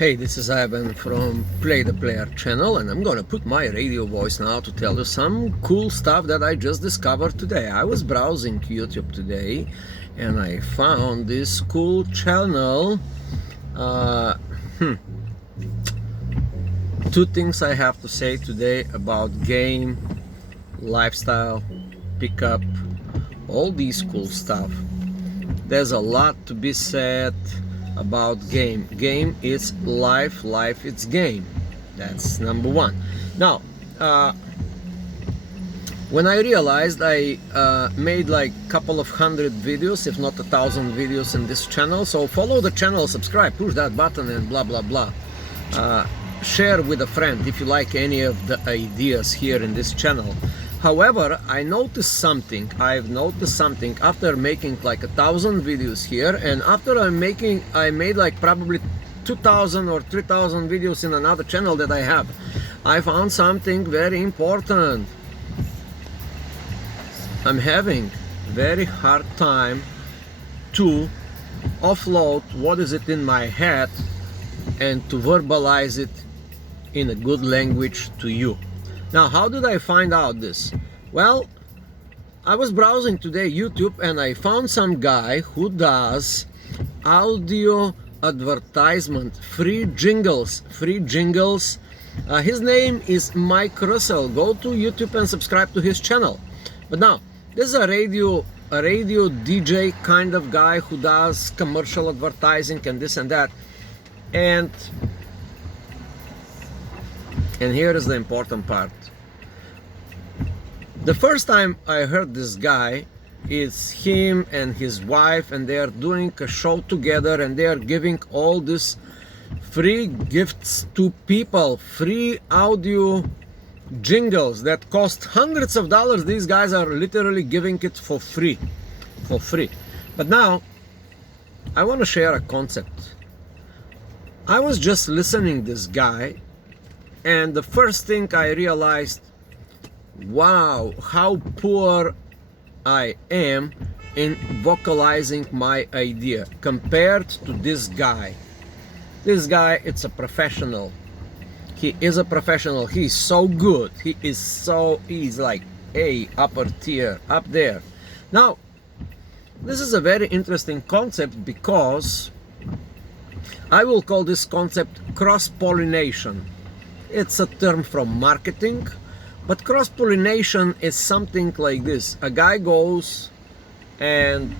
Hey, this is Ivan from Play the Player channel, and I'm gonna put my radio voice now to tell you some cool stuff that I just discovered today. I was browsing YouTube today and I found this cool channel. Two things I have to say today about game, lifestyle, pickup, all these cool stuff. There's a lot to be said about game. Game is life, life it's game. That's number one. Now, when I realized I made like a couple of hundred videos, if not 1,000 videos in this channel, so follow the channel, subscribe, push that button and blah blah blah. Share with a friend if you like any of the ideas here in this channel. However, I've noticed something after making like 1,000 videos here, and after I made like probably 2,000 or 3,000 videos in another channel that I have. I found something very important. I'm having very hard time to offload what is it in my head and to verbalize it in a good language to you. Now, how did I find out this? Well, I was browsing today YouTube and I found some guy who does audio advertisement, free jingles. His name is Mike Russell. Go to YouTube and subscribe to his channel. But now, this is a radio DJ kind of guy who does commercial advertising and this and that. And here is the important part. The first time I heard this guy is him and his wife, and they are doing a show together and they are giving all these free gifts to people, free audio jingles that cost hundreds of dollars. These guys are literally giving it for free. But now I want to share a concept. I was just listening to this guy, and the first thing I realized, wow, how poor I am in vocalizing my idea compared to this guy. This guy, it's a professional. He is a professional. He's so good. He's like a upper tier, up there. Now, this is a very interesting concept because I will call this concept cross-pollination. It's a term from marketing, but cross-pollination is something like this. A guy goes and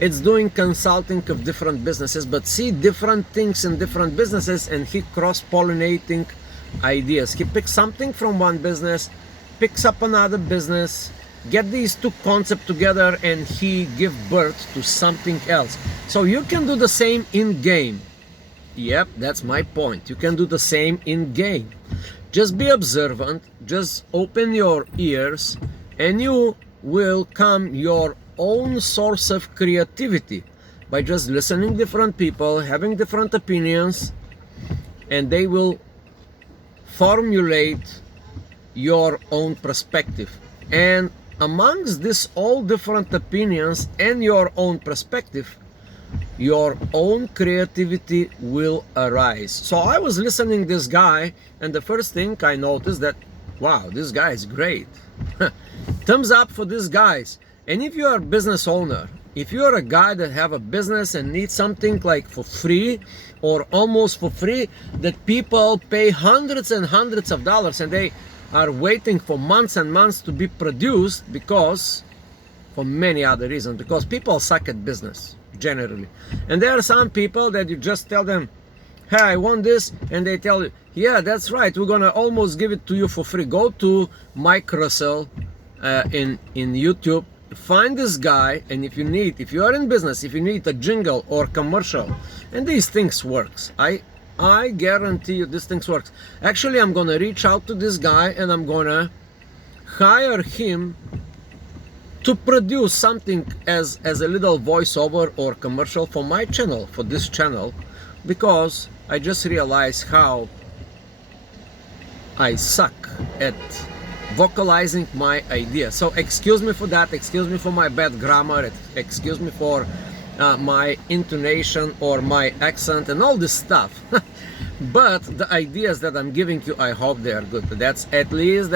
it's doing consulting of different businesses, but see different things in different businesses, and he cross-pollinating ideas. He picks something from one business, picks up another business, get these two concepts together, and he give birth to something else. So you can do the same in game. Yep, that's my point. You can do the same in game. Just be observant, just open your ears, and you will come your own source of creativity by just listening different people, having different opinions, and they will formulate your own perspective. And amongst this all different opinions and your own perspective, your own creativity will arise. So I was listening to this guy, and the first thing I noticed that, wow, this guy is great. Thumbs up for these guys. And if you are a business owner, if you are a guy that have a business and need something like for free or almost for free, that people pay hundreds and hundreds of dollars and they are waiting for months and months to be produced, because for many other reasons, because people suck at business generally. And there are some people that you just tell them, hey, I want this, and they tell you, yeah, that's right, we're gonna almost give it to you for free. Go to Mike Russell in YouTube, find this guy, and if you are in business, if you need a jingle or commercial, and these things works, I guarantee you this things works. Actually, I'm gonna reach out to this guy and I'm gonna hire him to produce something as a little voiceover or commercial for my channel, for this channel, because I just realized how I suck at vocalizing my idea. So excuse me for that, excuse me for my bad grammar, excuse me for my intonation or my accent and all this stuff. But the ideas that I'm giving you, I hope they are good. That's at least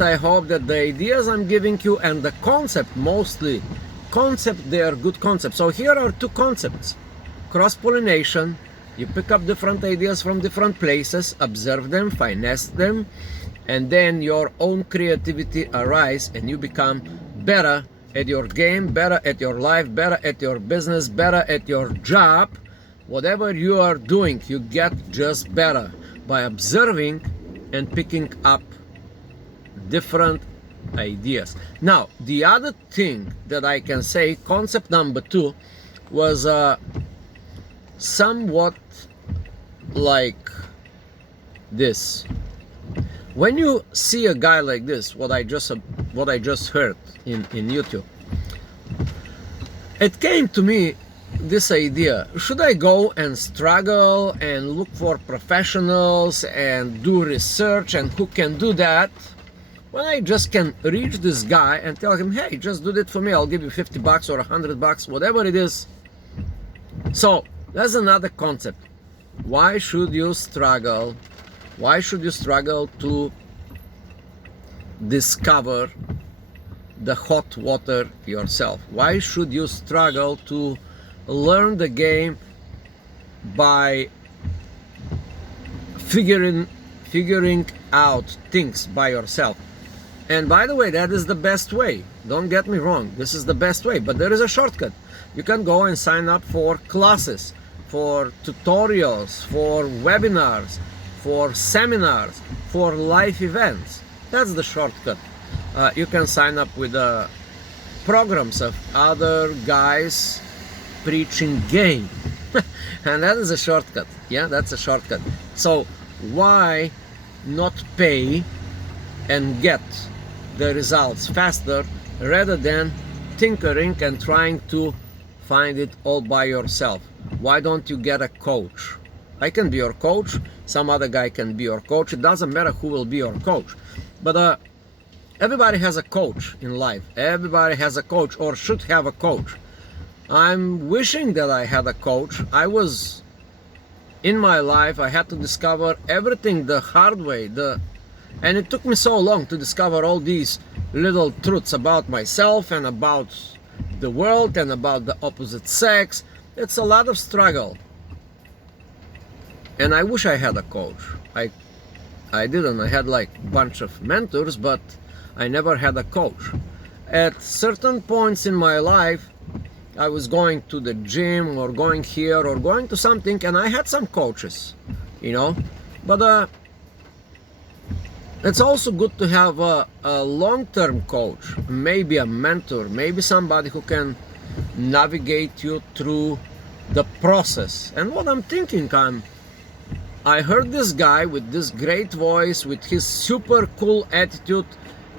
I hope that the ideas I'm giving you and the concept, mostly concept, they are good concepts. So here are two concepts: cross-pollination. You pick up different ideas from different places, observe them, finesse them, and then your own creativity arises and you become better at your game, better at your life, better at your business, better at your job. Whatever you are doing, you get just better by observing and picking up different ideas. Now, the other thing that I can say, concept number 2, was somewhat like this. When you see a guy like this, what I just heard in YouTube, it came to me this idea: should I go and struggle and look for professionals and do research, and who can do that, when I just can reach this guy and tell him, hey, just do that for me, I'll give you $50 or $100, whatever it is. So that's another concept. Why should you struggle? Why should you struggle to discover the hot water yourself? Why should you struggle to learn the game by figuring out things by yourself? And by the way, that is the best way. Don't get me wrong, this is the best way, but there is a shortcut. You can go and sign up for classes, for tutorials, for webinars, for seminars, for live events. That's the shortcut. You can sign up with programs of other guys preaching game. And that is a shortcut. Yeah, that's a shortcut. So why not pay and get the results faster rather than tinkering and trying to find it all by yourself? Why don't you get a coach? I can be your coach, some other guy can be your coach. It doesn't matter who will be your coach. But everybody has a coach in life. Everybody has a coach, or should have a coach. I'm wishing that I had a coach. In my life, I had to discover everything the hard way. And it took me so long to discover all these little truths about myself and about the world and about the opposite sex. It's a lot of struggle. And I wish I had a coach. I didn't. I had like a bunch of mentors, but I never had a coach. At certain points in my life, I was going to the gym or going here or going to something, and I had some coaches, But it's also good to have a long-term coach, maybe a mentor, maybe somebody who can navigate you through the process. And what I'm thinking, I heard this guy with this great voice, with his super cool attitude,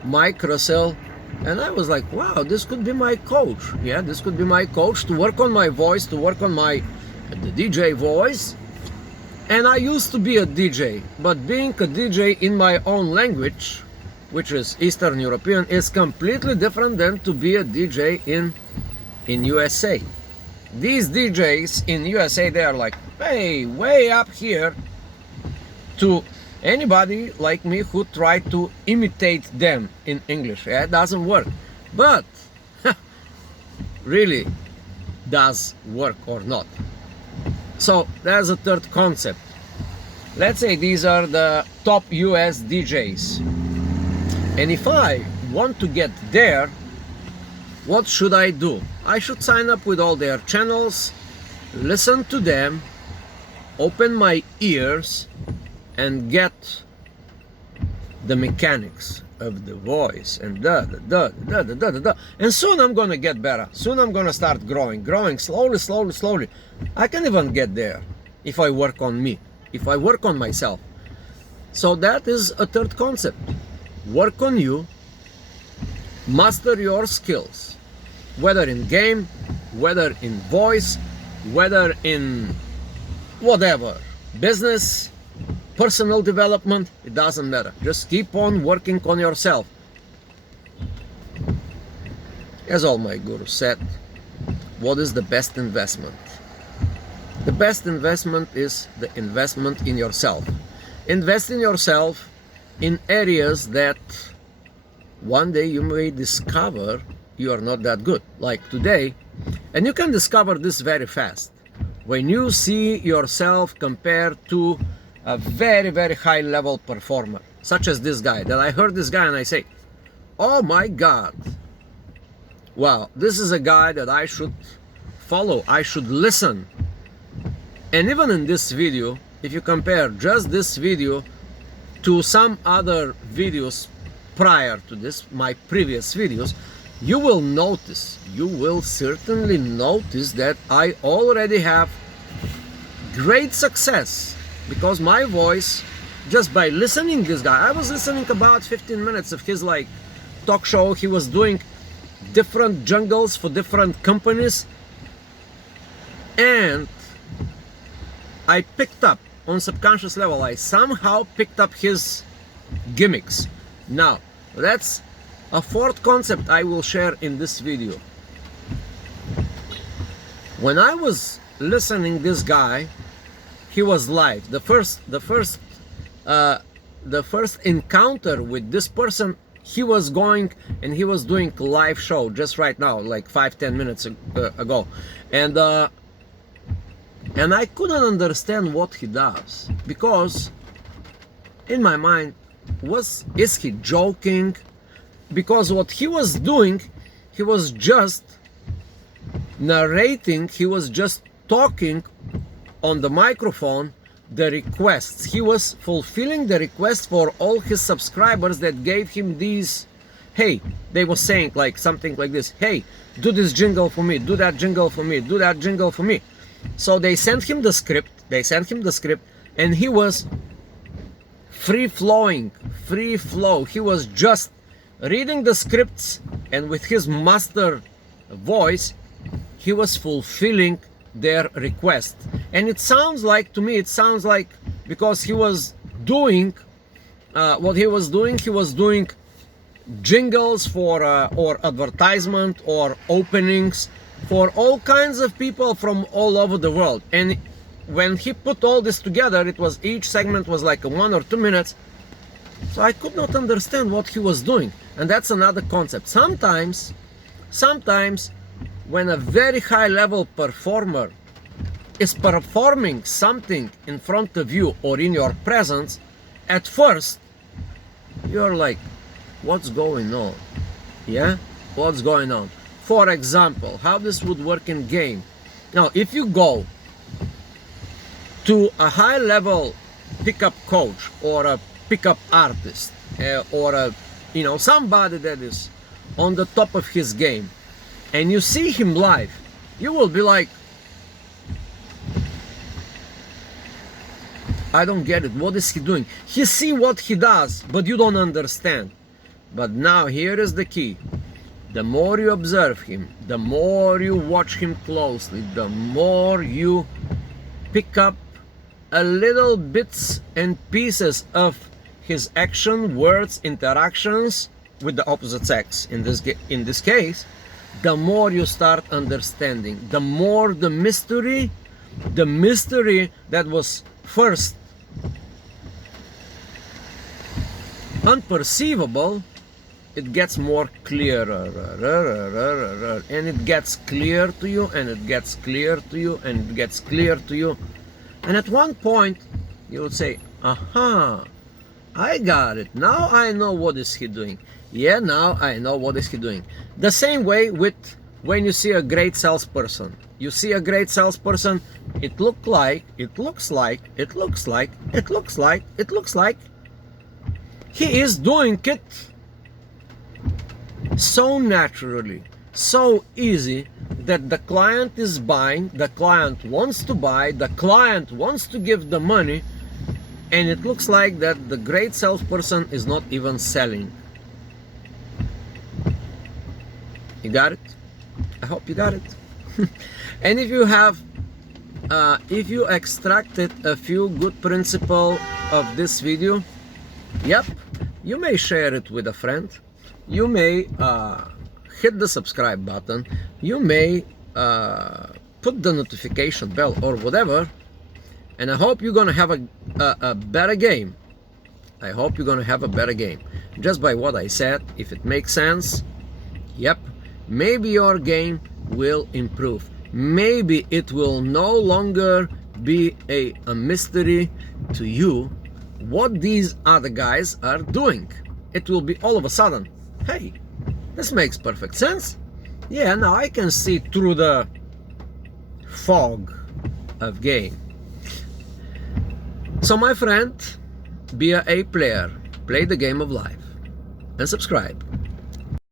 Mike Russell, and I was like, wow, this could be my coach. Yeah, this could be my coach to work on my voice, to work on the DJ voice. And I used to be a DJ, but being a DJ in my own language, which is Eastern European, is completely different than to be a DJ in USA. These DJs in USA, they are like, hey, way up here to anybody like me who tried to imitate them in English. Yeah, it doesn't work. But really does work or not. So there's a third concept. Let's say these are the top US DJs. And if I want to get there, what should I do? I should sign up with all their channels, listen to them, open my ears, and get the mechanics of the voice and and soon I'm gonna get better. Soon I'm gonna start growing slowly. I can even get there if I work on me, if I work on myself. So that is a third concept. Work on you, master your skills, whether in game, whether in voice, whether in whatever, business, personal development, it doesn't matter. Just keep on working on yourself. As all my gurus said, what is the best investment? The best investment is the investment in yourself. Invest in yourself in areas that one day you may discover you are not that good, like today. And you can discover this very fast when you see yourself compared to a very, very high level performer, such as this guy. That I heard this guy and I say, oh my God, wow, this is a guy that I should follow, I should listen. And even in this video, if you compare just this video to some other videos prior to this, my previous videos, you will notice, you will certainly notice that I already have great success, because my voice, just by listening this guy, I was listening about 15 minutes of his like talk show. He was doing different jingles for different companies, and I picked up on subconscious level, I somehow picked up his gimmicks. Now that's a fourth concept I will share in this video. When I was listening this guy, he was live. The first encounter with this person, he was going and he was doing live show just right now, like 5-10 minutes ago, and I couldn't understand what he does, because in my mind is he joking? Because what he was doing, he was just narrating, he was just talking on the microphone the requests. He was fulfilling the request for all his subscribers that gave him these, hey, they were saying like something like this, hey, do this jingle for me, do that jingle for me, do that jingle for me. So they sent him the script, and he was free flow. He was just reading the scripts, and with his master voice, he was fulfilling their request. And it sounds like, to me, it sounds like, because he was doing what he was doing jingles for or advertisement or openings for all kinds of people from all over the world. And when he put all this together, it was, each segment was like 1 or 2 minutes. So I could not understand what he was doing. And that's another concept. Sometimes when a very high level performer is performing something in front of you or in your presence, at first you're like, what's going on? Yeah, what's going on? For example, how this would work in game. Now, if you go to a high level pickup coach or a pickup artist or a, you know, somebody that is on the top of his game, and you see him live, you will be like, I don't get it, what is he doing? You see what he does, but you don't understand. But now here is the key. The more you observe him, the more you watch him closely, the more you pick up a little bits and pieces of his action, words, interactions with the opposite sex. In this case, the more you start understanding, the more the mystery that was first unperceivable, it gets more clearer, and it gets clear to you, and it gets clear to you, and it gets clear to you. And at one point you would say, aha, I got it, now I know what is he doing. Yeah, now I know what is he doing. The same way with when you see a great salesperson. You see a great salesperson, it looks like he is doing it so naturally, so easy, that the client is buying, the client wants to buy, the client wants to give the money, and it looks like that the great salesperson is not even selling. You got it? I hope you got it. And if you have if you extracted a few good principles of this video, yep, you may share it with a friend, you may hit the subscribe button, you may put the notification bell or whatever, and I hope you're gonna have a better game. I hope you're gonna have a better game. Just by what I said, if it makes sense, yep, maybe your game will improve. Maybe it will no longer be a mystery to you what these other guys are doing. It will be all of a sudden, hey, this makes perfect sense. Yeah, now I can see through the fog of game. So my friend, be a player, play the game of life, and subscribe.